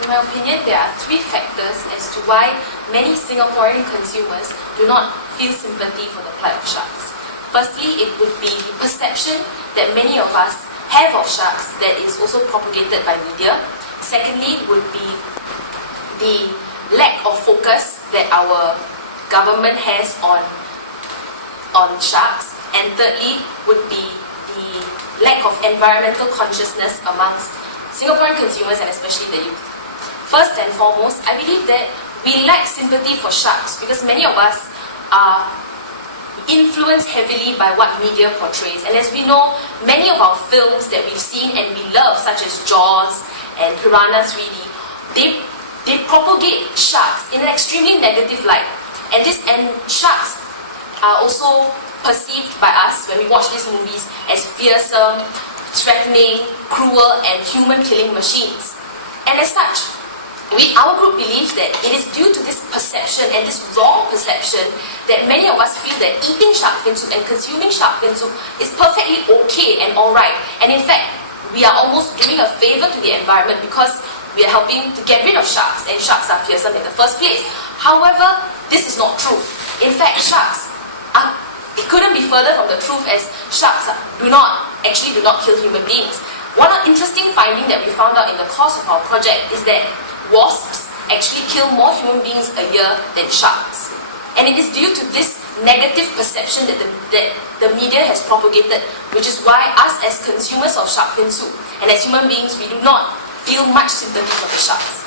In my opinion, there are three factors as to why many Singaporean consumers do not feel sympathy for the plight of sharks. Firstly, it would be the perception that many of us have of sharks that is also propagated by media. Secondly, would be the lack of focus that our government has on sharks. And thirdly, would be the lack of environmental consciousness amongst Singaporean consumers and especially the youth. First and foremost, I believe that we lack sympathy for sharks because many of us are influenced heavily by what media portrays. And as we know, many of our films that we've seen and we love, such as Jaws and Piranha 3D, they propagate sharks in an extremely negative light. And sharks are also perceived by us when we watch these movies as fearsome, threatening, cruel, and human-killing machines. And as such, our group believes that it is due to this perception and this wrong perception that many of us feel that eating shark fin soup and consuming shark fin soup is perfectly okay and alright. And in fact, we are almost doing a favor to the environment because we are helping to get rid of sharks, and sharks are fearsome in the first place. However, this is not true. In fact, it couldn't be further from the truth, as sharks do not kill human beings. One interesting finding that we found out in the course of our project is that wasps actually kill more human beings a year than sharks. And it is due to this negative perception that the media has propagated, which is why us as consumers of shark fin soup and as human beings, we do not feel much sympathy for the sharks.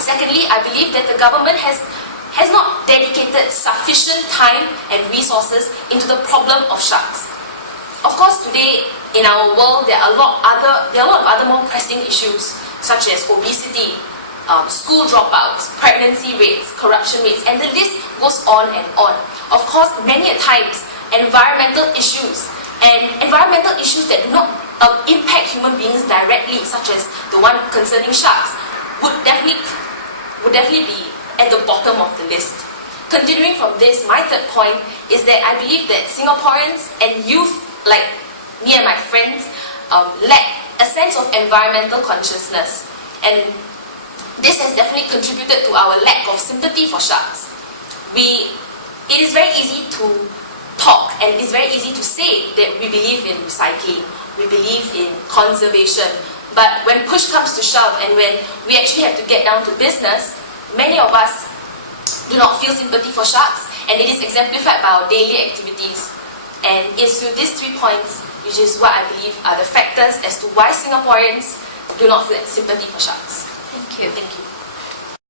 Secondly, I believe that the government has not dedicated sufficient time and resources into the problem of sharks. Of course, today in our world, there are a lot of other more pressing issues such as obesity, school dropouts, pregnancy rates, corruption rates, and the list goes on and on. Of course, many a times, environmental issues that do not impact human beings directly, such as the one concerning sharks, would definitely be at the bottom of the list. Continuing from this, my third point is that I believe that Singaporeans and youth, like me and my friends, lack a sense of environmental consciousness, and this has definitely contributed to our lack of sympathy for sharks. It is very easy to talk and it is very easy to say that we believe in recycling, we believe in conservation, but when push comes to shove and when we actually have to get down to business, many of us do not feel sympathy for sharks, and it is exemplified by our daily activities. And it's through these 3 points, which is what I believe are the factors as to why Singaporeans do not feel sympathy for sharks. Thank you. Thank you.